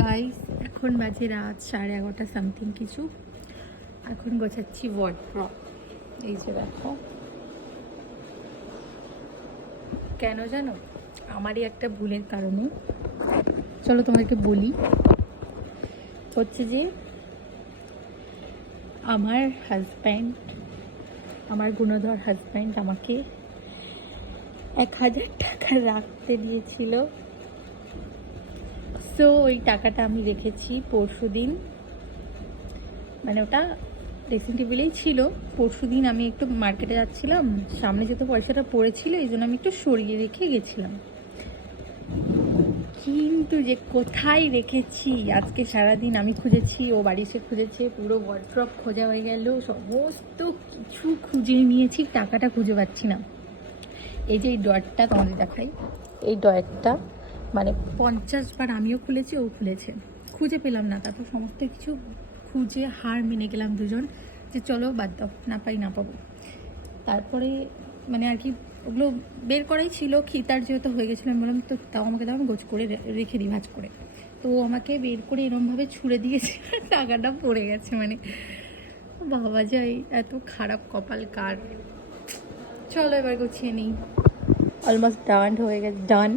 Guys এখন বাজে রাত 11:30 সামথিং কিছু। এখন গোছাচ্ছি ওয়ার্ড্রপ। এই যে দেখো, কেন জানো? আমারই একটা ভুলের কারণে। চলো তোমাকে বলি। হচ্ছে যে আমার হাজব্যান্ড, আমার গুণধর হাজব্যান্ড আমাকে 1000 টাকা রাখতে দিয়েছিল। সো ওই টাকাটা আমি রেখেছি পরশু দিন, মানে ওটা ড্রেসিং টেবিলেই ছিল। পরশু দিন আমি একটু মার্কেটে যাচ্ছিলাম, সামনে যেহেতু পয়সাটা পড়েছিল এই জন্য আমি একটু সরিয়ে রেখে গেছিলাম। কিন্তু যে কোথায় রেখেছি, আজকে সারাদিন আমি খুঁজেছি, ও বাড়ি এসে খুঁজেছে, পুরো ওয়ার্ড্রপ খোঁজা হয়ে গেল, সমস্ত কিছু খুঁজে নিয়েছি, টাকাটা খুঁজে পাচ্ছি না। এই যে এই ডয়ারটা তোমাদের দেখাই, এই ডয়ারটা মানে 50 বার আমিও খুলেছি, ও খুলেছে, খুঁজে পেলাম না। তারপর সমস্ত কিছু খুঁজে হার মেনে গেলাম দুজন যে চলো বাদ দাও, না পাই না পাবো। তারপরে মানে আর কি ওগুলো বের করাই ছিল, খিতার যেহেতু হয়ে গেছিলো আমি বললাম তো তাও আমাকে দাও, আমি গোছ করে রেখে দিই ভাজ করে। তো আমাকে বের করে এরমভাবে ছুঁড়ে দিয়েছে, টাকাটা পড়ে গেছে। মানে বাবা যাই, এত খারাপ কপাল কার। চলো এবার গুছিয়ে নিই। অলমোস্ট ডান হয়ে গেছে, ডান।